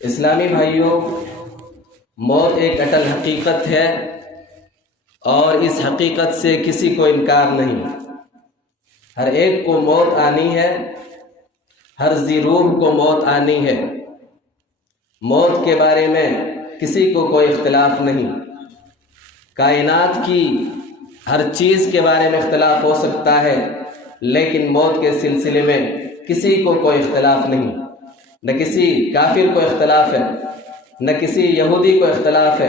اسلامی بھائیوں، موت ایک اٹل حقیقت ہے اور اس حقیقت سے کسی کو انکار نہیں۔ ہر ایک کو موت آنی ہے، ہر ذی روح کو موت آنی ہے۔ موت کے بارے میں کسی کو کوئی اختلاف نہیں۔ کائنات کی ہر چیز کے بارے میں اختلاف ہو سکتا ہے، لیکن موت کے سلسلے میں کسی کو کوئی اختلاف نہیں۔ نہ کسی کافر کو اختلاف ہے، نہ کسی یہودی کو اختلاف ہے،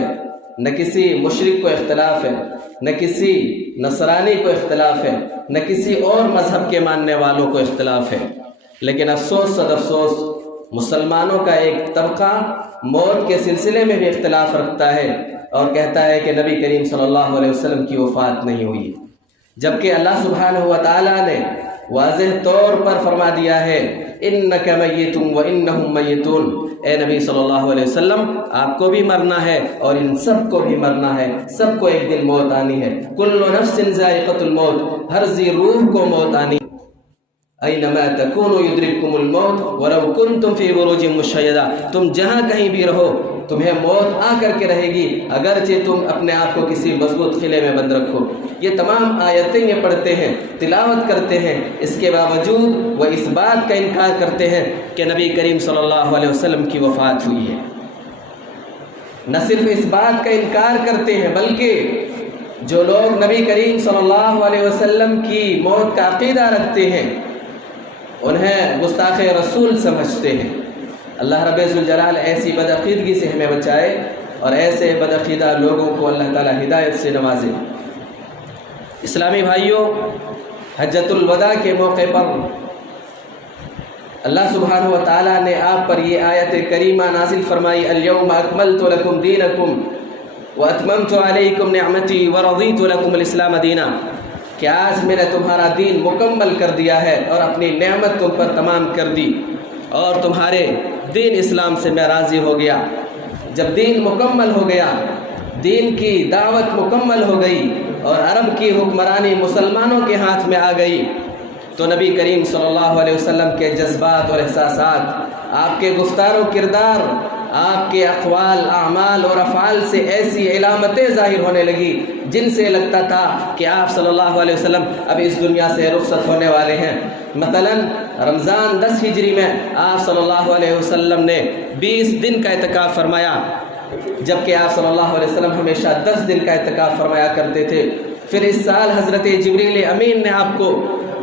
نہ کسی مشرک کو اختلاف ہے، نہ کسی نصرانی کو اختلاف ہے، نہ کسی اور مذہب کے ماننے والوں کو اختلاف ہے۔ لیکن افسوس صد افسوس، مسلمانوں کا ایک طبقہ موت کے سلسلے میں بھی اختلاف رکھتا ہے اور کہتا ہے کہ نبی کریم صلی اللہ علیہ وسلم کی وفات نہیں ہوئی، جبکہ اللہ سبحانہ و تعالیٰ نے واضح طور پر فرما دیا ہے انک میت وانہم میتون، اے نبی صلی اللہ علیہ وسلم آپ کو بھی مرنا ہے اور ان سب کو بھی مرنا ہے، سب کو ایک دن موت آنی ہے۔ کل نفس ذائقۃ الموت، ہر ذی روح کو موت آنی ہے۔ اینما تکونوا یدرککم الموت ولو کنتم فی بروج مشیدہ، تم جہاں کہیں بھی رہو تمہیں موت آ کر کے رہے گی، اگرچہ تم اپنے آپ کو کسی مضبوط قلعے میں بند رکھو۔ یہ تمام آیتیں یہ پڑھتے ہیں، تلاوت کرتے ہیں، اس کے باوجود وہ اس بات کا انکار کرتے ہیں کہ نبی کریم صلی اللہ علیہ وسلم کی وفات ہوئی ہے۔ نہ صرف اس بات کا انکار کرتے ہیں، بلکہ جو لوگ نبی کریم صلی اللہ علیہ وسلم کی موت کا عقیدہ رکھتے ہیں انہیں گستاخ رسول سمجھتے ہیں۔ اللہ رب ذوالجلال ایسی بدعقیدگی سے ہمیں بچائے اور ایسے بدعقیدہ لوگوں کو اللہ تعالی ہدایت سے نوازے۔ اسلامی بھائیوں، حجۃ الوداع کے موقع پر اللہ سبحانہ و تعالیٰ نے آپ پر یہ آیت کریمہ نازل فرمائی، الیوم اکملت لکم دینکم واتممت علیکم نعمتی ورضیت لکم الاسلام دینا، کہ آج میں نے تمہارا دین مکمل کر دیا ہے اور اپنی نعمت تم پر تمام کر دی اور تمہارے دین اسلام سے میں راضی ہو گیا۔ جب دین مکمل ہو گیا، دین کی دعوت مکمل ہو گئی اور عرب کی حکمرانی مسلمانوں کے ہاتھ میں آ گئی، تو نبی کریم صلی اللہ علیہ وسلم کے جذبات اور احساسات، آپ کے گفتار و کردار، آپ کے اقوال، اعمال اور افعال سے ایسی علامتیں ظاہر ہونے لگی جن سے لگتا تھا کہ آپ صلی اللہ علیہ وسلم اب اس دنیا سے رخصت ہونے والے ہیں۔ مثلا رمضان 10 ہجری میں آپ صلی اللہ علیہ وسلم نے 20 دن کا اعتکاف فرمایا، جبکہ آپ صلی اللہ علیہ وسلم ہمیشہ 10 دن کا اعتکاف فرمایا کرتے تھے۔ پھر اس سال حضرت جبریل امین نے آپ کو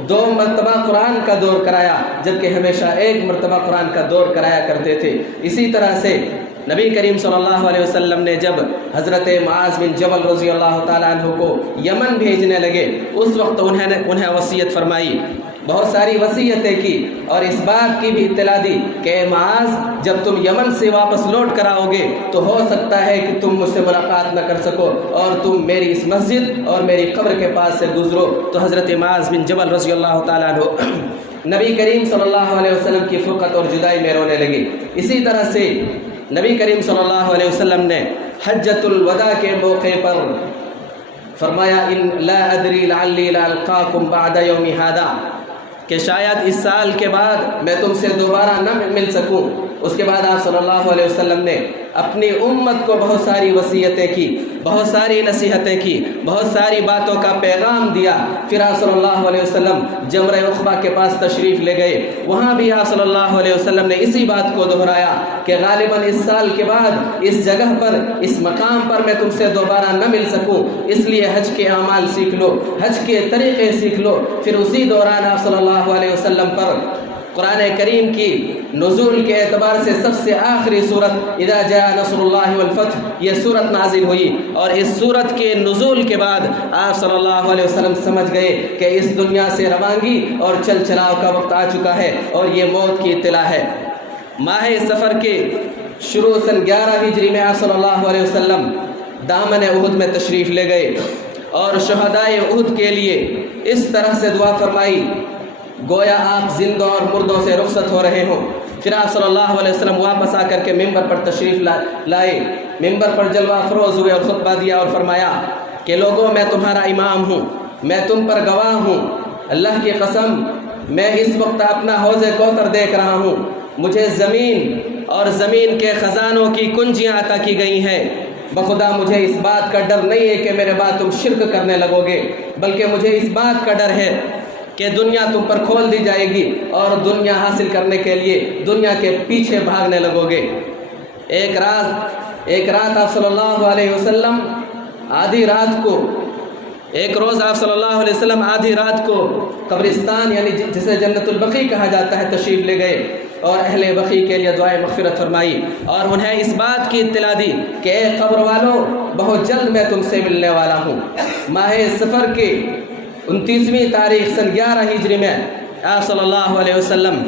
2 مرتبہ قرآن کا دور کرایا، جبکہ ہمیشہ 1 مرتبہ قرآن کا دور کرایا کرتے تھے۔ اسی طرح سے نبی کریم صلی اللہ علیہ وسلم نے جب حضرت معاذ بن جبل رضی اللہ تعالیٰ عنہ کو یمن بھیجنے لگے، اس وقت انہیں وصیت فرمائی، بہت ساری وصیتیں کی اور اس بات کی بھی اطلاع دی کہ اے معاذ، جب تم یمن سے واپس لوٹ کر آؤ گے تو ہو سکتا ہے کہ تم مجھ سے ملاقات نہ کر سکو اور تم میری اس مسجد اور میری قبر کے پاس سے گزرو۔ تو حضرت معاذ بن جبل رضی اللہ تعالیٰ عنہ نبی کریم صلی اللہ علیہ وسلم کی فرقت اور جدائی میں رونے لگے۔ اسی طرح سے نبی کریم صلی اللہ علیہ وسلم نے حجۃ الوداع کے موقع پر فرمایا ان لا ادری لعلی لا القاکم بعد یوم ھذا، کہ شاید اس سال کے بعد میں تم سے دوبارہ نہ مل سکوں۔ اس کے بعد آپ صلی اللہ علیہ وسلم نے اپنی امت کو بہت ساری وصیتیں کی، بہت ساری نصیحتیں کی، بہت ساری باتوں کا پیغام دیا۔ پھر آپ صلی اللہ علیہ وسلم جمرہ عقبہ کے پاس تشریف لے گئے، وہاں بھی آپ صلی اللہ علیہ وسلم نے اسی بات کو دہرایا کہ غالباً اس سال کے بعد اس جگہ پر، اس مقام پر میں تم سے دوبارہ نہ مل سکوں، اس لیے حج کے اعمال سیکھ لو، حج کے طریقے سیکھ لو۔ پھر اسی دوران آپ صلی اللہ علیہ وسلم پر قرآن کریم کی نزول کے اعتبار سے سب سے آخری صورت اذا جاء نصر اللہ والفتح، یہ صورت نازل ہوئی، اور اس صورت کے نزول کے بعد آپ صلی اللہ علیہ وسلم سمجھ گئے کہ اس دنیا سے روانگی اور چل چلاؤ کا وقت آ چکا ہے اور یہ موت کی اطلاع ہے۔ ماہ سفر کے شروع سن 11 ہجری میں آپ صلی اللہ علیہ وسلم دامن احد میں تشریف لے گئے اور شہدائے احد کے لیے اس طرح سے دعا فرمائی گویا آپ زندوں اور مردوں سے رخصت ہو رہے ہوں۔ پھر آپ صلی اللہ علیہ وسلم واپس آ کر کے ممبر پر تشریف لائے، ممبر پر جلوہ افروز ہوئے اور خطبہ دیا اور فرمایا کہ لوگوں میں تمہارا امام ہوں، میں تم پر گواہ ہوں، اللہ کی قسم میں اس وقت اپنا حوض کوثر دیکھ رہا ہوں، مجھے زمین اور زمین کے خزانوں کی کنجیاں عطا کی گئی ہیں۔ بخدا مجھے اس بات کا ڈر نہیں ہے کہ میرے بعد تم شرک کرنے لگو گے، بلکہ مجھے اس بات کا ڈر ہے کہ دنیا تم پر کھول دی جائے گی اور دنیا حاصل کرنے کے لیے دنیا کے پیچھے بھاگنے لگو گے۔ ایک رات آپ صلی اللہ علیہ وسلم ایک روز آپ صلی اللہ علیہ وسلم آدھی رات کو قبرستان یعنی جسے جنت البقیع کہا جاتا ہے تشریف لے گئے اور اہل بقیع کے لیے دعائے مغفرت فرمائی اور انہیں اس بات کی اطلاع دی کہ اے قبر والوں، بہت جلد میں تم سے ملنے والا ہوں۔ ماہ صفر کے 29ویں تاریخ سن 11 ہجری میں آپ صلی اللہ علیہ وسلم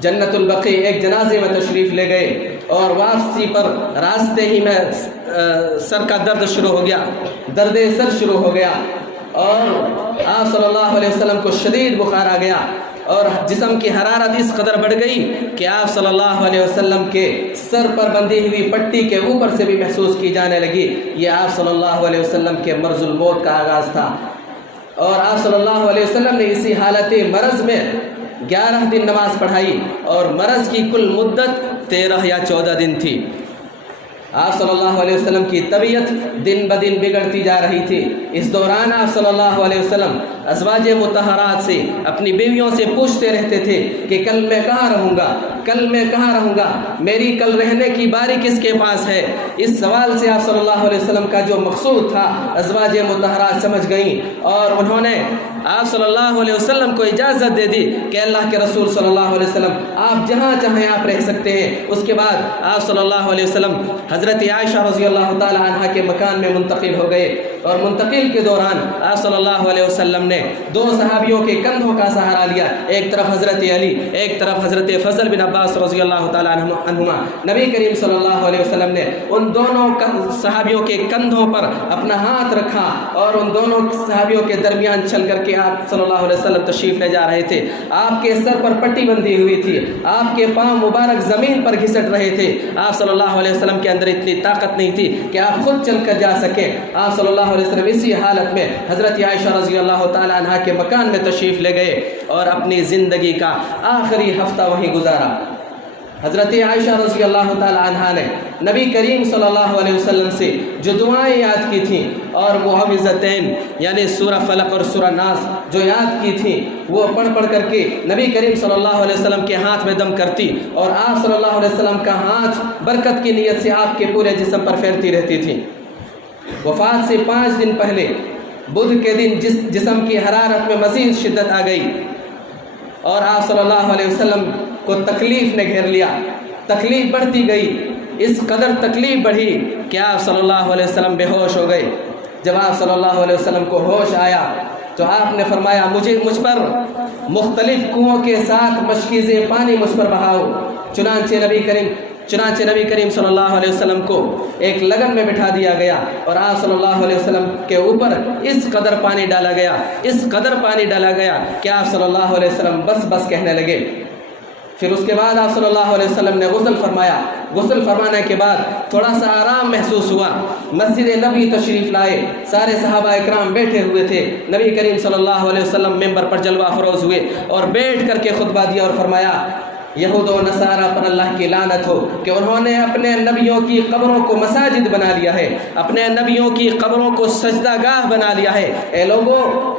جنت البقیع ایک جنازے میں تشریف لے گئے اور واپسی پر راستے ہی میں سر کا درد شروع ہو گیا، درد سر شروع ہو گیا اور آپ صلی اللہ علیہ وسلم کو شدید بخار آ گیا اور جسم کی حرارت اس قدر بڑھ گئی کہ آپ صلی اللہ علیہ وسلم کے سر پر بندھی ہوئی پٹی کے اوپر سے بھی محسوس کی جانے لگی۔ یہ آپ صلی اللہ علیہ وسلم کے مرض الموت کا آغاز تھا اور آپ صلی اللہ علیہ وسلم نے اسی حالت مرض میں 11 دن نماز پڑھائی اور مرض کی کل مدت 13 یا 14 دن تھی۔ آپ صلی اللہ علیہ وسلم کی طبیعت دن بدن بگڑتی جا رہی تھی۔ اس دوران آپ صلی اللہ علیہ وسلم ازواج مطہرات سے، اپنی بیویوں سے پوچھتے رہتے تھے کہ کل میں کہاں رہوں گا، کل میں کہاں رہوں گا، میری کل رہنے کی باری کس کے پاس ہے۔ اس سوال سے آپ صلی اللہ علیہ وسلم کا جو مقصود تھا ازواج مطہرات سمجھ گئیں اور انہوں نے آپ صلی اللہ علیہ وسلم کو اجازت دے دی کہ اللہ کے رسول صلی اللہ علیہ وسلم آپ جہاں چاہیں آپ رہ سکتے ہیں۔ اس کے بعد آپ صلی اللہ علیہ وسلم حضرت عائشہ رضی اللہ تعالی عنہا کے مکان میں منتقل ہو گئے اور منتقل کے دوران آپ صلی اللہ علیہ وسلم نے 2 صحابیوں کے کندھوں کا سہارا لیا، ایک طرف حضرت علی، ایک طرف حضرت فضل بن عباس رضی اللہ تعالی عنہما۔ نبی کریم صلی اللہ علیہ وسلم نے ان دونوں صحابیوں کے کندھوں پر اپنا ہاتھ رکھا اور ان دونوں صحابیوں کے درمیان چل کر کے آپ صلی اللہ علیہ وسلم تشریف لے جا رہے تھے۔ آپ کے سر پر پٹی بندھی ہوئی تھی، آپ کے پاؤں مبارک زمین پر گھسٹ رہے تھے۔ آپ صلی اللہ علیہ وسلم کے اندر اتنی طاقت نہیں تھی کہ آپ خود چل کر جا سکیں۔ آپ صلی اللہ علیہ وسلم اسی حالت میں حضرت عائشہ رضی اللہ تعالی عنہا کے مکان میں تشریف لے گئے اور اپنی زندگی کا آخری ہفتہ وہیں گزارا۔ حضرت عائشہ رضی اللہ تعالی عنہا نے نبی کریم صلی اللہ علیہ وسلم سے جو دعائیں یاد کی تھیں اور معوذتین یعنی سورہ فلق اور سورہ ناس جو یاد کی تھیں وہ پڑھ کر کے نبی کریم صلی اللہ علیہ وسلم کے ہاتھ میں دم کرتی اور آپ صلی اللہ علیہ وسلم کا ہاتھ برکت کی نیت سے آپ کے پورے جسم پر پھیرتی رہتی تھی۔ وفات سے 5 دن پہلے بدھ کے دن جسم کی حرارت میں مزید شدت آ گئی اور آپ صلی اللہ علیہ وسلم کو تکلیف نے گھیر لیا، تکلیف بڑھتی گئی، اس قدر تکلیف بڑھی کہ آپ صلی اللہ علیہ وسلم بے ہوش ہو گئے۔ جب آپ صلی اللہ علیہ وسلم کو ہوش آیا تو آپ نے فرمایا مجھ پر مختلف کنووں کے ساتھ مشکیزیں پانی مجھ پر بہاؤ۔ چنانچہ نبی کریم صلی اللہ علیہ وسلم کو ایک لگن میں بٹھا دیا گیا اور آپ صلی اللہ علیہ وسلم کے اوپر اس قدر پانی ڈالا گیا کہ آپ صلی اللہ علیہ وسلم بس کہنے لگے۔ پھر اس کے بعد آپ صلی اللہ علیہ وسلم نے غسل فرمایا۔ غسل فرمانے کے بعد تھوڑا سا آرام محسوس ہوا، مسجد نبی تشریف لائے، سارے صحابہ اکرام بیٹھے ہوئے تھے۔ نبی کریم صلی اللہ علیہ وسلم ممبر پر جلوہ افروز ہوئے اور بیٹھ کر کے خطبہ دیا اور فرمایا یہود و نصارہ پر اللہ کی لعنت ہو کہ انہوں نے اپنے نبیوں کی قبروں کو مساجد بنا لیا ہے، اپنے نبیوں کی قبروں کو سجدہ گاہ بنا لیا ہے۔ اے لوگو،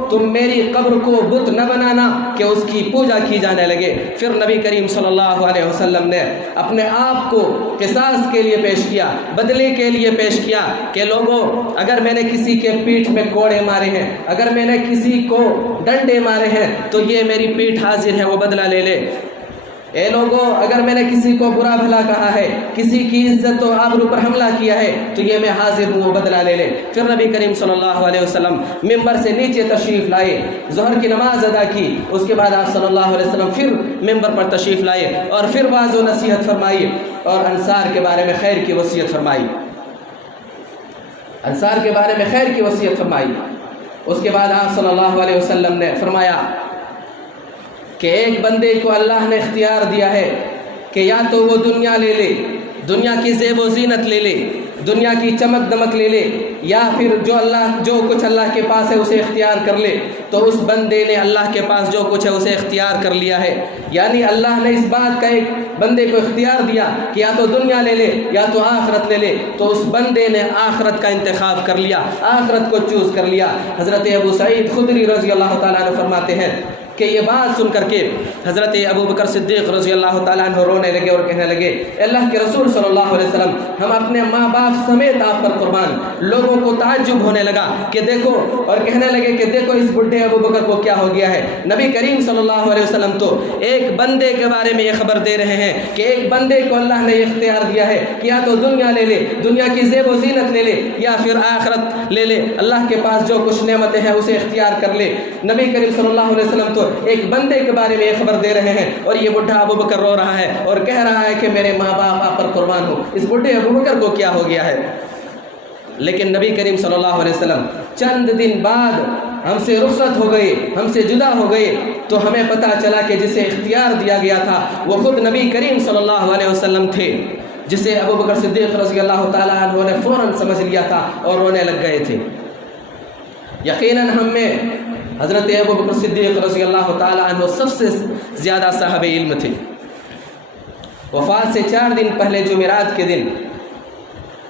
تم میری قبر کو بت نہ بنانا کہ اس کی پوجا کی جانے لگے۔ پھر نبی کریم صلی اللہ علیہ وسلم نے اپنے آپ کو قصاص کے لیے پیش کیا، بدلے کے لیے پیش کیا کہ لوگو، اگر میں نے کسی کے پیٹھ میں کوڑے مارے ہیں، اگر میں نے کسی کو ڈنڈے مارے ہیں تو یہ میری پیٹھ حاضر ہے، وہ بدلہ لے لے۔ اے لوگو، اگر میں نے کسی کو برا بھلا کہا ہے، کسی کی عزت و آبرو پر حملہ کیا ہے تو یہ میں حاضر ہوں، وہ بدلہ لے لے۔ پھر نبی کریم صلی اللہ علیہ وسلم ممبر سے نیچے تشریف لائے، ظہر کی نماز ادا کی، اس کے بعد آپ صلی اللہ علیہ وسلم پھر ممبر پر تشریف لائے اور پھر واعظ و نصیحت فرمائی اور انصار کے بارے میں خیر کی وصیت فرمائی۔ اس کے بعد آپ صلی اللہ علیہ وسلم نے فرمایا کہ ایک بندے کو اللہ نے اختیار دیا ہے کہ یا تو وہ دنیا لے لے، دنیا کی زیب و زینت لے لے، دنیا کی چمک دمک لے لے یا پھر جو کچھ اللہ کے پاس ہے اسے اختیار کر لے، تو اس بندے نے اللہ کے پاس جو کچھ ہے اسے اختیار کر لیا ہے۔ یعنی اللہ نے اس بات کا ایک بندے کو اختیار دیا کہ یا تو دنیا لے لے یا تو آخرت لے لے، تو اس بندے نے آخرت کا انتخاب کر لیا، آخرت کو چوز کر لیا۔ حضرت ابو سعید خدری رضی اللہ تعالیٰ عنہ فرماتے ہیں کہ یہ بات سن کر کے حضرت ابو بکر صدیق رضی اللہ تعالیٰ عنہ رونے لگے اور کہنے لگے، اللہ کے رسول صلی اللہ علیہ وسلم، ہم اپنے ماں باپ سمیت آپ پر قربان۔ لوگوں کو تعجب ہونے لگا کہ دیکھو، اور کہنے لگے کہ دیکھو اس بڈھے ابو بکر کو کیا ہو گیا ہے۔ نبی کریم صلی اللہ علیہ وسلم تو ایک بندے کے بارے میں یہ خبر دے رہے ہیں کہ ایک بندے کو اللہ نے یہ اختیار دیا ہے کہ یا تو دنیا لے لے، دنیا کی زیب و زینت لے لے، یا پھر آخرت لے لے، اللہ کے پاس جو کچھ نعمتیں ہیں اسے اختیار کر لے۔ نبی کریم صلی اللہ علیہ وسلم تو ایک بندے کے بارے میں یہ خبر دے رہے ہیں، اور یہ بڈھا ابو بکر رو رہا ہے اور کہہ رہا ہے کہ میرے ماں باپ آپ پر قربان ہو۔ اس بڈھے ابو بکر کو کیا ہو گیا ہے؟ لیکن نبی کریم صلی اللہ علیہ وسلم چند دن بعد ہم سے رخصت ہو گئے، ہم سے جدا ہو گئے، تو ہمیں پتہ چلا کہ جسے اختیار دیا گیا تھا وہ خود نبی کریم صلی اللہ علیہ وسلم تھے، جسے ابو بکر صدیق رضی اللہ تعالیٰ عنہ نے فوراً سمجھ لیا تھا اور رونے لگ گئے تھے۔ یقیناً ہم میں حضرت ابو بکر صدیق رضی اللہ تعالیٰ عنہ سب سے زیادہ صاحب علم تھے۔ وفات سے 4 دن پہلے جمعرات کے دن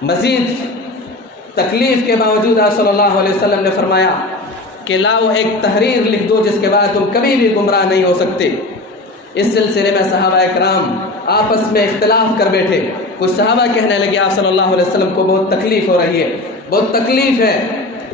مزید تکلیف کے باوجود آپ صلی اللہ علیہ وسلم نے فرمایا کہ لاؤ ایک تحریر لکھ دو جس کے بعد تم کبھی بھی گمراہ نہیں ہو سکتے۔ اس سلسلے میں صحابہ اکرام آپس میں اختلاف کر بیٹھے۔ کچھ صحابہ کہنے لگے آپ صلی اللہ علیہ وسلم کو بہت تکلیف ہو رہی ہے، بہت تکلیف ہے،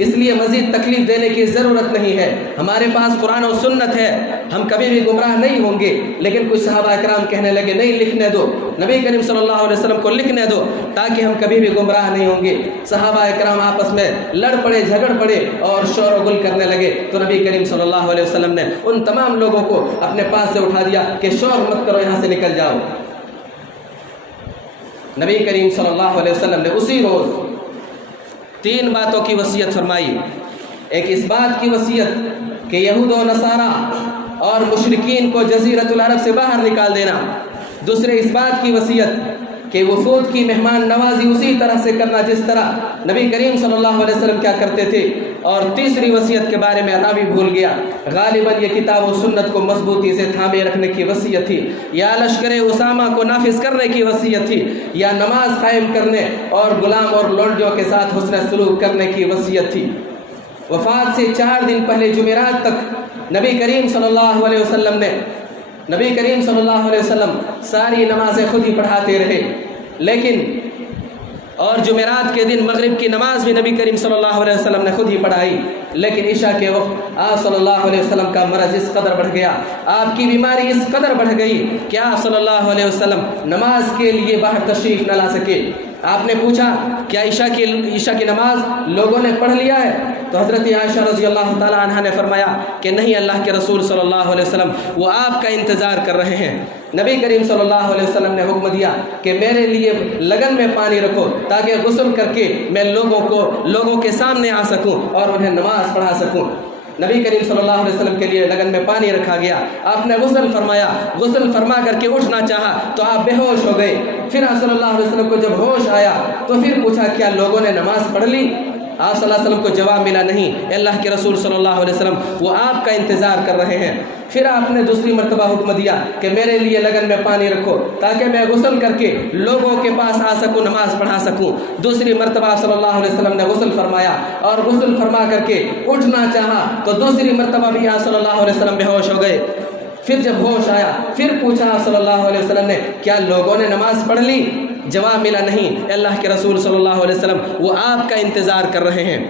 اس لیے مزید تکلیف دینے کی ضرورت نہیں ہے، ہمارے پاس قرآن و سنت ہے، ہم کبھی بھی گمراہ نہیں ہوں گے۔ لیکن کچھ صحابہ اکرام کہنے لگے نہیں، لکھنے دو، نبی کریم صلی اللہ علیہ وسلم کو لکھنے دو تاکہ ہم کبھی بھی گمراہ نہیں ہوں گے۔ صحابہ اکرام آپس میں لڑ پڑے، جھگڑ پڑے اور شور و گل کرنے لگے، تو نبی کریم صلی اللہ علیہ وسلم نے ان تمام لوگوں کو اپنے پاس سے اٹھا دیا کہ شور مت کرو، یہاں سے نکل جاؤ۔ نبی کریم صلی اللہ علیہ وسلم نے اسی روز 3 باتوں کی وصیت فرمائی۔ ایک اس بات کی وصیت کہ یہود و نصارہ اور مشرکین کو جزیرۃ العرب سے باہر نکال دینا، دوسرے اس بات کی وصیت کہ وفود کی مہمان نوازی اسی طرح سے کرنا جس طرح نبی کریم صلی اللہ علیہ وسلم کیا کرتے تھے، اور تیسری وصیت کے بارے میں راوی بھول گیا، غالباً یہ کتاب و سنت کو مضبوطی سے تھامے رکھنے کی وصیت تھی، یا لشکر اسامہ کو نافذ کرنے کی وصیت تھی، یا نماز قائم کرنے اور غلام اور لونڈیوں کے ساتھ حسن سلوک کرنے کی وصیت تھی۔ وفات سے 4 دن پہلے جمعرات تک نبی کریم صلی اللہ علیہ وسلم ساری نمازیں خود ہی پڑھاتے رہے، لیکن اور جمعرات کے دن مغرب کی نماز بھی نبی کریم صلی اللہ علیہ وسلم نے خود ہی پڑھائی، لیکن عشاء کے وقت آپ صلی اللہ علیہ وسلم کا مرض اس قدر بڑھ گیا، آپ کی بیماری اس قدر بڑھ گئی کہ آپ صلی اللہ علیہ وسلم نماز کے لیے باہر تشریف نہ لا سکے۔ آپ نے پوچھا کیا عشاء کی نماز لوگوں نے پڑھ لیا ہے؟ تو حضرت عائشہ رضی اللہ تعالی عنہا نے فرمایا کہ نہیں، اللہ کے رسول صلی اللہ علیہ وسلم وہ آپ کا انتظار کر رہے ہیں۔ نبی کریم صلی اللہ علیہ وسلم نے حکم دیا کہ میرے لیے لگن میں پانی رکھو تاکہ غسل کر کے میں لوگوں کے سامنے آ سکوں اور انہیں نماز پڑھا سکوں۔ نبی کریم صلی اللہ علیہ وسلم کے لیے لگن میں پانی رکھا گیا، آپ نے غسل فرمایا، غسل فرما کر کے اٹھنا چاہا تو آپ بے ہوش ہو گئے۔ پھر آپ صلی اللہ علیہ وسلم کو جب ہوش آیا تو پھر پوچھا کیا لوگوں نے نماز پڑھ لی؟ آپ صلی اللہ علیہ وسلم کو جواب ملا نہیں، اللہ کے رسول صلی اللہ علیہ وسلم وہ آپ کا انتظار کر رہے ہیں۔ پھر آپ نے دوسری مرتبہ حکم دیا کہ میرے لیے لگن میں پانی رکھو تاکہ میں غسل کر کے لوگوں کے پاس آ سکوں، نماز پڑھا سکوں۔ دوسری مرتبہ صلی اللہ علیہ وسلم نے غسل فرمایا اور غسل فرما کر کے اٹھنا چاہا تو دوسری مرتبہ بھی آپ صلی اللہ علیہ وسلم بے ہوش ہو گئے۔ پھر جب ہوش آیا پھر پوچھا آپ صلی اللہ علیہ وسلم نے کیا لوگوں نے نماز پڑھ لی؟ جواب ملا نہیں، اللہ کے رسول صلی اللہ علیہ وسلم وہ آپ کا انتظار کر رہے ہیں۔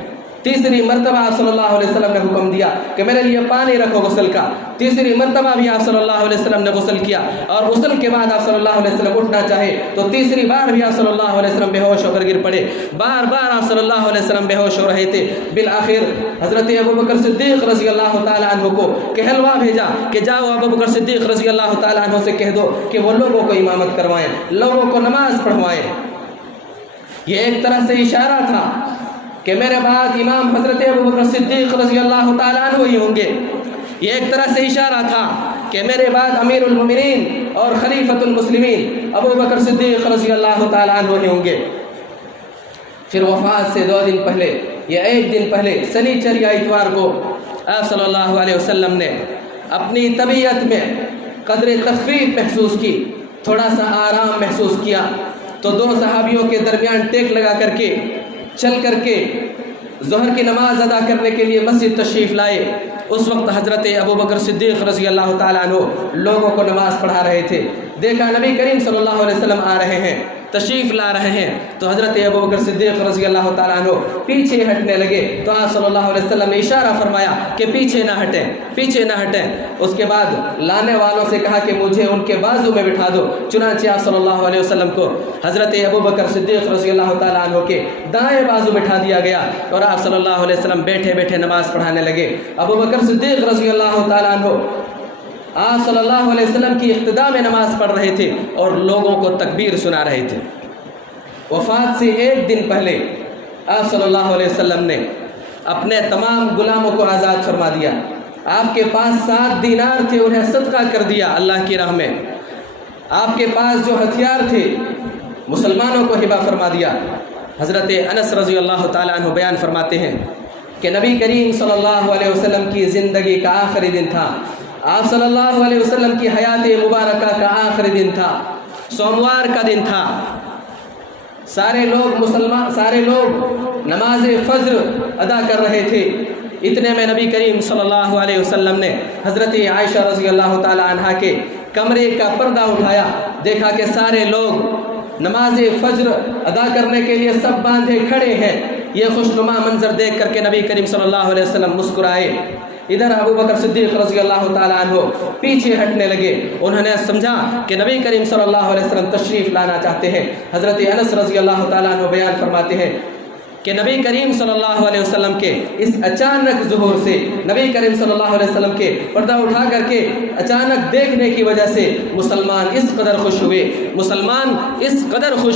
تیسری مرتبہ آپ صلی اللہ علیہ وسلم نے حکم دیا کہ میرے لیے پانی رکھو غسل کا۔ تیسری مرتبہ بھی آپ صلی اللہ علیہ وسلم نے غسل کیا، اور غسل کے بعد آپ صلی اللہ علیہ وسلم اٹھنا چاہے تو تیسری بار بھی آپ صلی اللہ علیہ وسلم بے ہوش ہو کر گر پڑے۔ بار بار آپ صلی اللہ علیہ وسلم بے ہوش ہو رہے تھے۔ بالآخر حضرت ابو بکر صدیق رضی اللہ تعالی عنہ کو کہلوا بھیجا کہ جاؤ ابو بکر صدیق رضی اللہ تعالی عنہ سے کہہ دو کہ وہ لوگوں کو امامت کروائیں، لوگوں کو نماز پڑھوائیں۔ یہ ایک طرح سے اشارہ تھا کہ میرے بعد امام حضرت ابو بکر صدیق رضی اللہ تعالیٰ عنہ ہی ہوں گے۔ یہ ایک طرح سے اشارہ تھا کہ میرے بعد امیر المومنین اور خلیفۃ المسلمین ابو بکر صدیق رضی اللہ تعالیٰ عنہ ہی ہوں گے۔ پھر وفات سے 2 دن پہلے یا 1 دن پہلے سنیچر یا اتوار کو آپ صلی اللہ علیہ وسلم نے اپنی طبیعت میں قدر تخفیف محسوس کی، تھوڑا سا آرام محسوس کیا، تو 2 صحابیوں کے درمیان ٹیک لگا کر کے چل کر کے ظہر کی نماز ادا کرنے کے لیے مسجد تشریف لائے۔ اس وقت حضرت ابوبکر صدیق رضی اللہ تعالیٰ عنہ لوگوں کو نماز پڑھا رہے تھے۔ دیکھا نبی کریم صلی اللہ علیہ وسلم آ رہے ہیں، تشریف لا رہے ہیں، تو حضرت ابوبکر صدیق رضی اللہ تعالیٰ عنہ پیچھے ہٹنے لگے، تو آپ صلی اللہ علیہ وسلم نے اشارہ فرمایا کہ پیچھے نہ ہٹیں، پیچھے نہ ہٹیں۔ اس کے بعد لانے والوں سے کہا کہ مجھے ان کے بازو میں بٹھا دو، چنانچہ آپ صلی اللہ علیہ وسلم کو حضرت ابوبکر صدیق رضی اللہ تعالیٰ عنہ کے دائیں بازو بٹھا دیا گیا، اور آپ صلی اللہ علیہ وسلم بیٹھے بیٹھے نماز پڑھانے لگے۔ ابوبکر صدیق رضی اللہ تعالیٰ عنہ آپ صلی اللہ علیہ وسلم کی اقتداء میں نماز پڑھ رہے تھے اور لوگوں کو تکبیر سنا رہے تھے۔ وفات سے 1 دن پہلے آپ صلی اللہ علیہ وسلم نے اپنے تمام غلاموں کو آزاد فرما دیا۔ آپ کے پاس 7 دینار تھے، انہیں صدقہ کر دیا اللہ کی راہ میں۔ آپ کے پاس جو ہتھیار تھے مسلمانوں کو ہبہ فرما دیا۔ حضرت انس رضی اللہ تعالیٰ عنہ بیان فرماتے ہیں کہ نبی کریم صلی اللہ علیہ وسلم کی زندگی کا آخری دن تھا، آپ صلی اللہ علیہ وسلم کی حیات مبارکہ کا آخری دن تھا، سوموار کا دن تھا۔ سارے لوگ نماز فجر ادا کر رہے تھے۔ اتنے میں نبی کریم صلی اللہ علیہ وسلم نے حضرت عائشہ رضی اللہ تعالی عنہا کے کمرے کا پردہ اٹھایا، دیکھا کہ سارے لوگ نماز فجر ادا کرنے کے لیے سب باندھے کھڑے ہیں۔ یہ خوشنما منظر دیکھ کر کے نبی کریم صلی اللہ علیہ وسلم مسکرائے۔ ادھر ابوبکر صدیق رضی اللہ تعالیٰ عنہ پیچھے ہٹنے لگے، انہوں نے سمجھا کہ نبی کریم صلی اللہ علیہ وسلم تشریف لانا چاہتے ہیں۔ حضرت انس رضی اللہ تعالیٰ عنہ بیان فرماتے ہیں کہ نبی کریم صلی اللہ علیہ وسلم کے اس اچانک ظہور سے نبی کریم صلی اللہ علیہ وسلم کے پردہ اٹھا کر کے اچانک دیکھنے کی وجہ سے مسلمان اس قدر خوش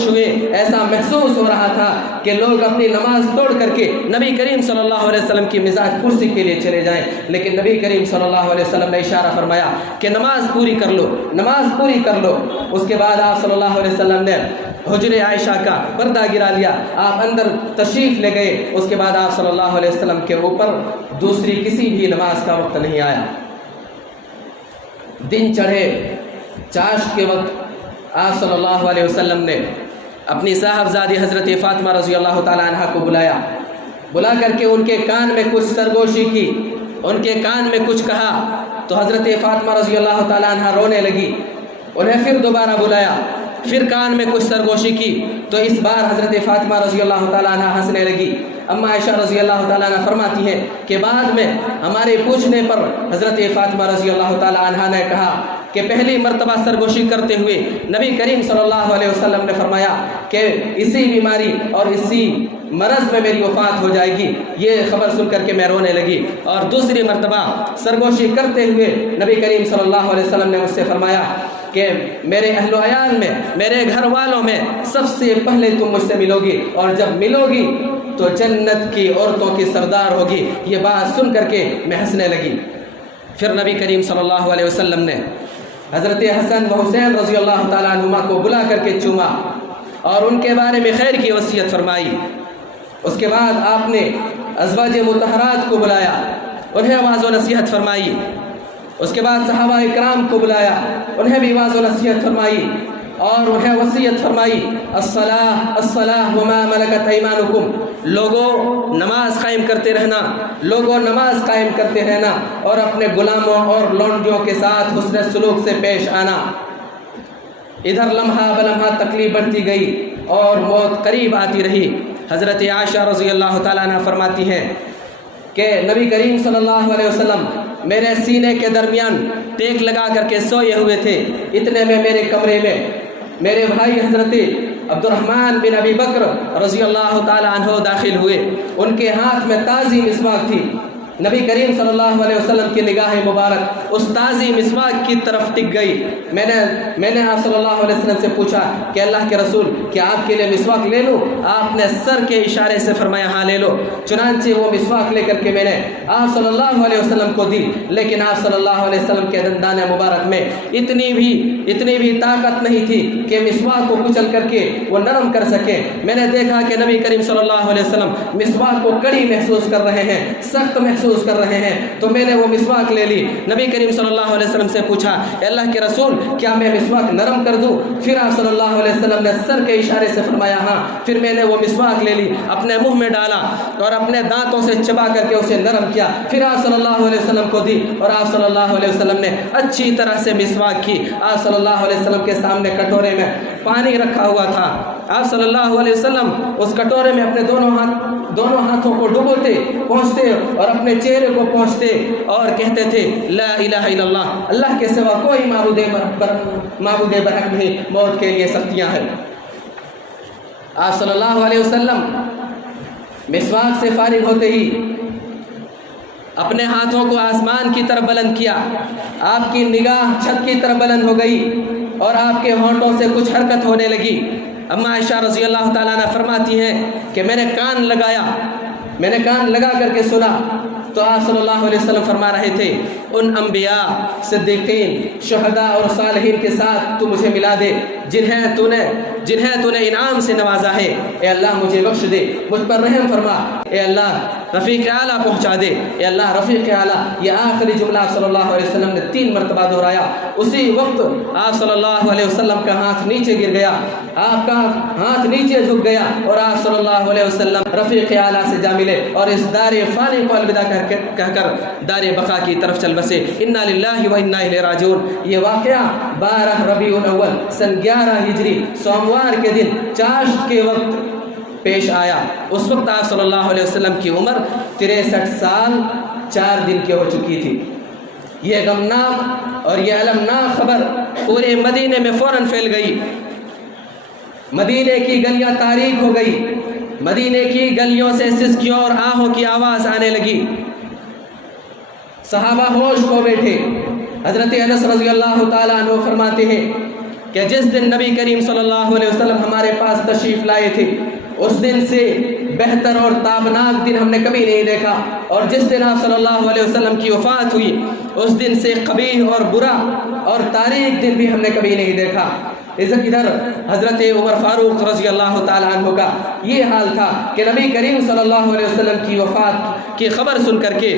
ہوئے، ایسا محسوس ہو رہا تھا کہ لوگ اپنی نماز توڑ کر کے نبی کریم صلی اللہ علیہ وسلم کی مزاج پرسی کے لیے چلے جائیں، لیکن نبی کریم صلی اللہ علیہ وسلم نے اشارہ فرمایا کہ نماز پوری کر لو۔ اس کے بعد آپ صلی اللہ علیہ وسلم نے حجر عائشہ کا پردہ گرا لیا، آپ اندر تشریف لے گئے۔ اس کے بعد آپ صلی اللہ علیہ وسلم کے اوپر دوسری کسی بھی نماز کا وقت نہیں آیا۔ دن چڑھے، چاشت کے وقت آپ صلی اللہ علیہ وسلم نے اپنی صاحبزادی حضرت فاطمہ رضی اللہ تعالی عنہا کو بلا کر کے ان کے کان میں کچھ سرگوشی کی، ان کے کان میں کچھ کہا، تو حضرت فاطمہ رضی اللہ تعالی عنہا رونے لگی۔ انہیں پھر دوبارہ بلایا، پھر کان میں کچھ سرگوشی کی، تو اس بار حضرت فاطمہ رضی اللہ تعالیٰ عنہ ہنسنے لگی۔ اما عائشہ رضی اللہ تعالیٰ عنہ فرماتی ہیں کہ بعد میں ہمارے پوچھنے پر حضرت فاطمہ رضی اللہ تعالیٰ عنہ نے کہا کہ پہلی مرتبہ سرگوشی کرتے ہوئے نبی کریم صلی اللہ علیہ وسلم نے فرمایا کہ اسی بیماری اور اسی مرض میں میری وفات ہو جائے گی۔ یہ خبر سن کر کے میں رونے لگی، اور دوسری مرتبہ سرگوشی کرتے ہوئے نبی کریم صلی اللہ علیہ وسلم نے مجھ سے فرمایا کہ میرے اہل و عیال میں، میرے گھر والوں میں سب سے پہلے تم مجھ سے ملو گی، اور جب ملو گی تو جنت کی عورتوں کی سردار ہوگی۔ یہ بات سن کر کے میں ہنسنے لگی۔ پھر نبی کریم صلی اللہ علیہ وسلم نے حضرت حسن و حسین رضی اللہ تعالیٰ عنہما کو بلا کر کے چوما اور ان کے بارے میں خیر کی وصیت فرمائی۔ اس کے بعد آپ نے ازواج مطہرات کو بلایا، انہیں واعظ و نصیحت فرمائی۔ اس کے بعد صحابہ اکرام کو بلایا، انہیں بھی واعظ و نصیحت فرمائی، اور انہیں وصیت فرمائی الصلاۃ وما ملکت ایمانکم، لوگوں نماز قائم کرتے رہنا اور اپنے غلاموں اور لونڈیوں کے ساتھ حسن سلوک سے پیش آنا۔ ادھر لمحہ بلمحہ تکلیف بڑھتی گئی اور موت قریب آتی رہی۔ حضرت عائشہ رضی اللہ تعالیٰ عنہ فرماتی ہیں کہ نبی کریم صلی اللہ علیہ وسلم میرے سینے کے درمیان ٹیک لگا کر کے سوئے ہوئے تھے۔ اتنے میں میرے کمرے میں میرے بھائی حضرت عبد الرحمن بن ابی بکر رضی اللہ تعالی عنہ داخل ہوئے۔ ان کے ہاتھ میں تازی مسواک تھی، نبی کریم صلی اللہ علیہ وسلم کی نگاہ مبارک اس تازی مسواک کی طرف ٹک گئی۔ میں نے آپ صلی اللہ علیہ وسلم سے پوچھا کہ اللہ کے رسول کیا آپ کے لیے مسواک لے لوں؟ آپ نے سر کے اشارے سے فرمایا ہاں لے لو۔ چنانچہ وہ مسواک لے کر کے میں نے آپ صلی اللہ علیہ وسلم کو دی، لیکن آپ صلی اللہ علیہ وسلم کے دندان مبارک میں اتنی بھی طاقت نہیں تھی کہ مسواک کو کچل کر کے وہ نرم کر سکے۔ میں نے دیکھا کہ نبی کریم صلی اللہ علیہ وسلم مسواک کو کڑی محسوس کر رہے ہیں، سخت محسوس کر رہے ہیں، تو میں نے وہ مسواک لے لی۔ نبی کریم صلی اللہ علیہ وسلم سے پوچھا اے اللہ کے رسول کیا میں مسواک نرم کر دوں؟ پھر آپ صلی اللہ علیہ وسلم نے سر کے اشارے سے فرمایا ہاں۔ پھر میں نے وہ مسواک لے لی، اپنے منہ میں ڈالا اور اپنے دانتوں سے چبا کر کے اسے نرم کیا، پھر آپ صلی اللہ علیہ وسلم کو دی اور آپ صلی اللہ علیہ وسلم نے اچھی طرح سے مسواک کی۔ آپ صلی اللہ علیہ وسلم کے سامنے کٹورے میں پانی رکھا ہوا تھا۔ آپ صلی اللہ علیہ وسلم اس کٹورے میں اپنے دونوں ہاتھوں کو ڈبوتے پہنچتے اور اپنے چہرے کو پہنچتے اور کہتے تھے لا الہ الا اللہ، اللہ کے سوا کوئی معبود برحق نہیں، موت کے لیے سختیاں ہیں۔ آپ صلی اللہ علیہ وسلم مسواک سے فارغ ہوتے ہی اپنے ہاتھوں کو آسمان کی طرف بلند کیا، آپ کی نگاہ چھت کی طرف بلند ہو گئی اور آپ کے ہونٹوں سے کچھ حرکت ہونے لگی۔ اما عائشہ رضی اللہ تعالیٰ عنہ فرماتی ہیں کہ میں نے کان لگا کر کے سنا تو آپ صلی اللہ علیہ وسلم فرما رہے تھے ان انبیاء، صدیقین، شہداء اور صالحین کے ساتھ تو مجھے ملا دے جنہیں تو نے انعام سے نوازا ہے۔ اے اللہ مجھے بخش دے، مجھ پر رحم فرما، اے اللہ رفیق اعلیٰ پہنچا دے، اے اللہ رفیق اعلیٰ۔ یہ آخری جملہ آپ صلی اللہ علیہ وسلم نے 3 مرتبہ دہرایا۔ اسی وقت آپ صلی اللہ علیہ وسلم کا ہاتھ نیچے گر گیا، آپ کا ہاتھ نیچے جھک گیا اور آپ صلی اللہ علیہ وسلم رفیق اعلیٰ سے جا ملے اور اس دار فانی کو الوداع کہہ کر دار بقا کی طرف چل بسے۔ انا للہ و انا الیہ راجعون۔ یہ واقعہ 12 ربیع الاول سن 11 ہجری سوموار کے دن چاشت کے وقت پیش آیا۔ اس وقت آپ صلی اللہ علیہ وسلم کی عمر 63 سال 4 دن کی ہو چکی تھی۔ یہ غمناک اور یہ المناک خبر پورے مدینے میں فوراً پھیل گئی۔ مدینے کی گلیاں تاریک ہو گئی، مدینے کی گلیوں سے سسکیوں اور آہوں کی آواز آنے لگی۔ صحابہ ہوش کھو بیٹھے۔ حضرت انس رضی اللہ تعالیٰ عنہ فرماتے ہیں کہ جس دن نبی کریم صلی اللہ علیہ وسلم ہمارے پاس تشریف لائے تھے اس دن سے بہتر اور تابناک دن ہم نے کبھی نہیں دیکھا، اور جس دن آپ صلی اللہ علیہ وسلم کی وفات ہوئی اس دن سے قبیح اور برا اور تاریک دن بھی ہم نے کبھی نہیں دیکھا۔ ادھر حضرت عمر فاروق رضی اللہ تعالیٰ عنہ کا یہ حال تھا کہ نبی کریم صلی اللہ علیہ وسلم کی وفات کی خبر سن کر کے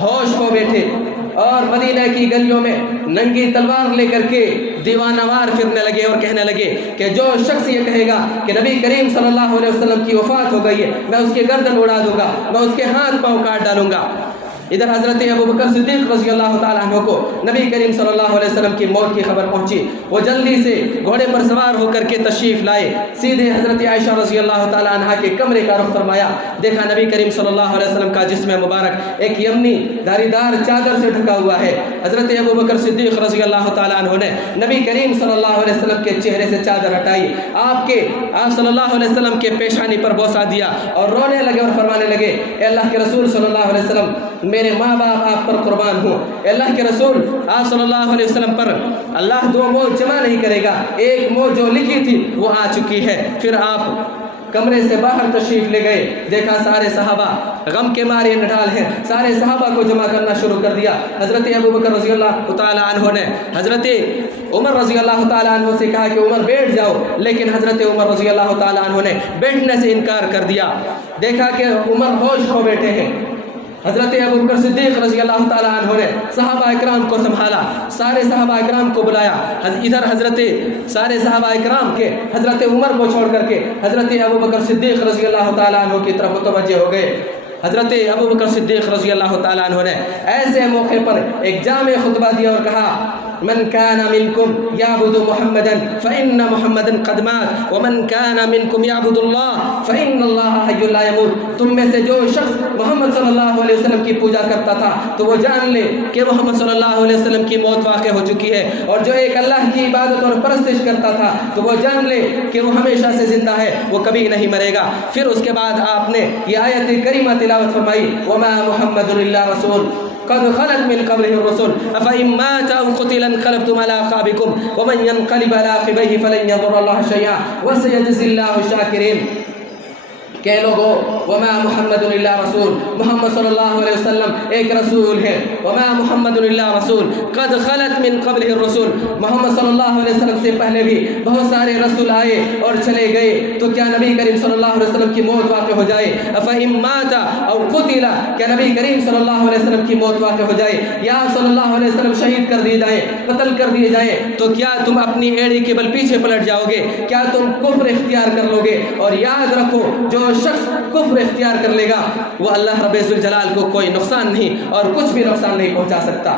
ہوش ہو بیٹھے اور مدینہ کی گلیوں میں ننگی تلوار لے کر کے دیوانہ وار پھرنے لگے اور کہنے لگے کہ جو شخص یہ کہے گا کہ نبی کریم صلی اللہ علیہ وسلم کی وفات ہو گئی ہے میں اس کی گردن اڑا دوں گا، میں اس کے ہاتھ پاؤں کاٹ ڈالوں گا۔ ادھر حضرت ابو بکر صدیق رضی اللہ تعالیٰ عنہ کو نبی کریم صلی اللہ علیہ وسلم کی موت کی خبر پہنچی۔ وہ جلدی سے گھوڑے پر سوار ہو کر کے تشریف لائے، سیدھے حضرت عائشہ رضی اللہ تعالیٰ عنہ کے کمرے کا رخ فرمایا۔ دیکھا نبی کریم صلی اللہ علیہ وسلم کا جسم مبارک ایک یمنی دھاری دار چادر سے ڈھکا ہوا ہے۔ حضرت ابو بکر صدیق رضی اللہ تعالیٰ عنہ نے نبی کریم صلی اللہ علیہ وسلم کے چہرے سے چادر ہٹائی، آپ صلی اللہ علیہ وسلم کے پیشانی پر بوسہ دیا اور رونے لگے اور فرمانے لگے اے اللہ کے رسول صلی اللہ علیہ وسلم میرے ماں باپ آپ پر قربان ہوں۔ اے اللہ کے رسول آپ صلی اللہ علیہ وسلم پر اللہ 2 موت جمع نہیں کرے گا، ایک موت جو لکھی تھی وہ آ چکی ہے۔ پھر آپ کمرے سے باہر تشریف لے گئے، دیکھا سارے صحابہ غم کے مارے نڈال ہیں، سارے صحابہ کو جمع کرنا شروع کر دیا۔ حضرت ابو بکر رضی اللہ تعالیٰ عنہ نے حضرت عمر رضی اللہ تعالیٰ عنہ سے کہا کہ عمر بیٹھ جاؤ، لیکن حضرت عمر رضی اللہ تعالیٰ عنہ نے بیٹھنے سے انکار کر دیا۔ دیکھا کہ عمر ہوش کھو بیٹھے ہیں، حضرت ابو بکر صدیق رضی اللہ تعالیٰ عنہ نے صحابہ اکرام کو سنبھالا، سارے صحابہ اکرام کو بلایا۔ ادھر سارے صحابہ اکرام کے حضرت عمر کو چھوڑ کر کے حضرت ابو بکر صدیق رضی اللہ تعالیٰ عنہ کی طرف متوجہ ہو گئے۔ حضرت ابو بکر صدیق رضی اللہ تعالیٰ عنہ نے ایسے موقع پر ایک جامع خطبہ دیا اور کہا من كان منكم يعبد محمدا فإن محمدا قد مات ومن كان منكم يعبد الله فإن الله حي لا يموت. تم میں سے جو شخص محمد صلی اللہ علیہ وسلم کی پوجا کرتا تھا تو وہ جان لے کہ محمد صلی اللہ علیہ وسلم کی موت واقع ہو چکی ہے، اور جو ایک اللہ کی عبادت اور پرستش کرتا تھا تو وہ جان لے کہ وہ ہمیشہ سے زندہ ہے، وہ کبھی نہیں مرے گا. پھر اس کے بعد آپ نے یہ آیت کریمہ تلاوت فرمائی وما محمد الا رسول قد خلت من قبله الرسل افإن مات او قتل انقلبتم على اعقابكم ومن ينقلب على عقبيه فلن يضر الله شيئا وسيجزي الله الشاكرين. کہ لوگو وما محمد الا رسول، محمد صلی اللہ علیہ وسلم ایک رسول ہے. وما محمد الا رسول قد خلت من قبله الرسول، محمد صلی اللہ علیہ وسلم سے پہلے بھی بہت سارے رسول آئے اور چلے گئے، تو کیا نبی کریم صلی اللہ علیہ وسلم کی موت واقع ہو جائے؟ افإن مات او قتل، کیا نبی کریم صلی اللہ علیہ وسلم کی موت واقع ہو جائے یا صلی اللہ علیہ وسلم شہید کر دیے جائیں، قتل کر دیے جائیں، تو کیا تم اپنی ایڑی کے بل پیچھے پلٹ جاؤ گے؟ کیا تم کفر اختیار کر لو گے؟ اور یاد رکھو جو شخص کفر اختیار کر لے گا وہ اللہ رب ذوالجلال کو کوئی نقصان نہیں اور کچھ بھی نقصان نہیں پہنچا سکتا.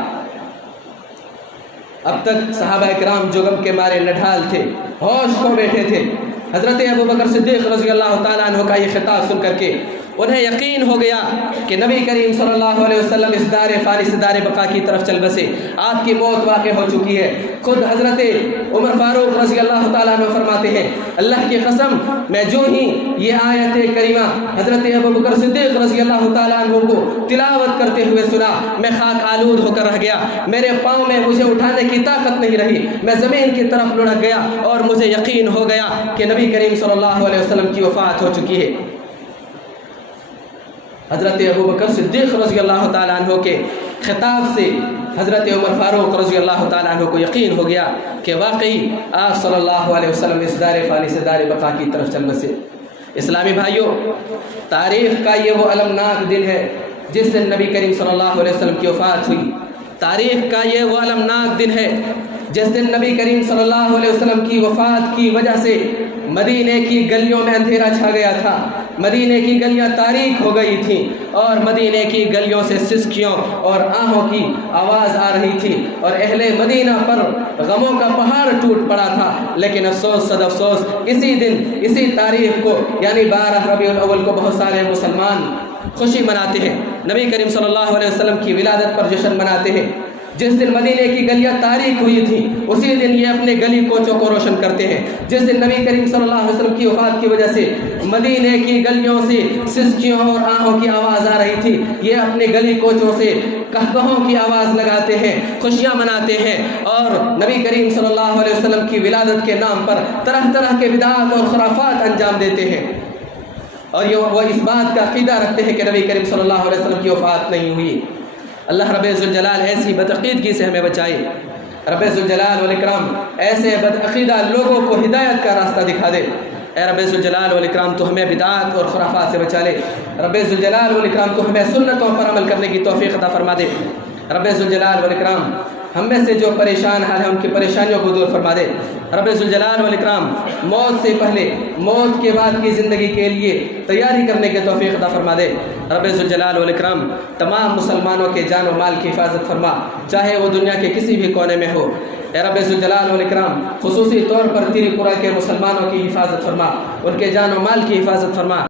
اب تک صحابہ اکرام جو غم کے مارے نڈھال تھے، ہوش کھو بیٹھے تھے. حضرت ابوبکر صدیق رضی اللہ تعالیٰ عنہ کا یہ خطاب سن کر کے انہیں یقین ہو گیا کہ نبی کریم صلی اللہ علیہ وسلم اس دار فانی سے دار بقا کی طرف چل بسے، آپ کی موت واقع ہو چکی ہے. خود حضرت عمر فاروق رضی اللہ تعالیٰ عنہ فرماتے ہیں اللہ کی قسم میں جو ہی یہ آیت کریمہ حضرت ابوبکر صدیق رضی اللہ تعالیٰ عنہ کو تلاوت کرتے ہوئے سنا، میں خاک آلود ہو کر رہ گیا، میرے پاؤں میں مجھے اٹھانے کی طاقت نہیں رہی، میں زمین کی طرف لڑک گیا اور مجھے یقین ہو گیا کہ نبی کریم صلی اللہ علیہ وسلم کی وفات ہو چکی ہے. حضرت ابوبکر صدیق رضی اللہ تعالیٰ عنہ کے خطاب سے حضرت عمر فاروق رضی اللہ تعالیٰ عنہ کو یقین ہو گیا کہ واقعی آپ صلی اللہ علیہ وسلم اس دار فانی سے دار بقا کی طرف چل بسے. اسلامی بھائیوں، تاریخ کا یہ وہ المناک دن ہے جس دن نبی کریم صلی اللہ علیہ وسلم کی وفات ہوئی. تاریخ کا یہ وہ المناک دن ہے جس دن نبی کریم صلی اللہ علیہ وسلم کی وفات کی وجہ سے مدینے کی گلیوں میں اندھیرا چھا گیا تھا، مدینے کی گلیاں تاریک ہو گئی تھیں اور مدینے کی گلیوں سے سسکیوں اور آہوں کی آواز آ رہی تھی اور اہل مدینہ پر غموں کا پہاڑ ٹوٹ پڑا تھا. لیکن افسوس صد افسوس، اسی دن اسی تاریخ کو یعنی 12 ربیع الاول کو بہت سارے مسلمان خوشی مناتے ہیں، نبی کریم صلی اللہ علیہ وسلم کی ولادت پر جشن مناتے ہیں. جس دن مدینے کی گلیاں تاریک ہوئی تھیں اسی دن یہ اپنے گلی کوچوں کو روشن کرتے ہیں. جس دن نبی کریم صلی اللہ علیہ وسلم کی وفات کی وجہ سے مدینے کی گلیوں سے سسکیوں اور آہوں کی آواز آ رہی تھی، یہ اپنے گلی کوچوں سے قہقہوں کی آواز لگاتے ہیں، خوشیاں مناتے ہیں اور نبی کریم صلی اللہ علیہ وسلم کی ولادت کے نام پر طرح طرح کے بدعات اور خرافات انجام دیتے ہیں. اور وہ اس بات کا عقیدہ رکھتے ہیں کہ نبی کریم صلی اللہ علیہ وسلم کی وفات نہیں ہوئی. اللہ رب ذوالجلال ایسی بدعقیدگی سے ہمیں بچائے. رب ذوالجلال والاکرام ایسے بدعقیدہ لوگوں کو ہدایت کا راستہ دکھا دے. اے رب ذوالجلال والاکرام تو ہمیں بدعات اور خرافات سے بچا لے. رب ذوالجلال والاکرام تو ہمیں سنتوں پر عمل کرنے کی توفیق عطا فرما دے. رب ذوالجلال والاکرام ہم میں سے جو پریشان حال ہیں ان کی پریشانیوں کو دور فرما دے. رب ذوالجلال والاکرام موت سے پہلے موت کے بعد کی زندگی کے لیے تیاری کرنے کے توفیق عطا فرما دے. رب ذوالجلال والاکرام تمام مسلمانوں کے جان و مال کی حفاظت فرما، چاہے وہ دنیا کے کسی بھی کونے میں ہو. اے رب ذوالجلال والاکرام خصوصی طور پر تیری پورا کے مسلمانوں کی حفاظت فرما، ان کے جان و مال کی حفاظت فرما.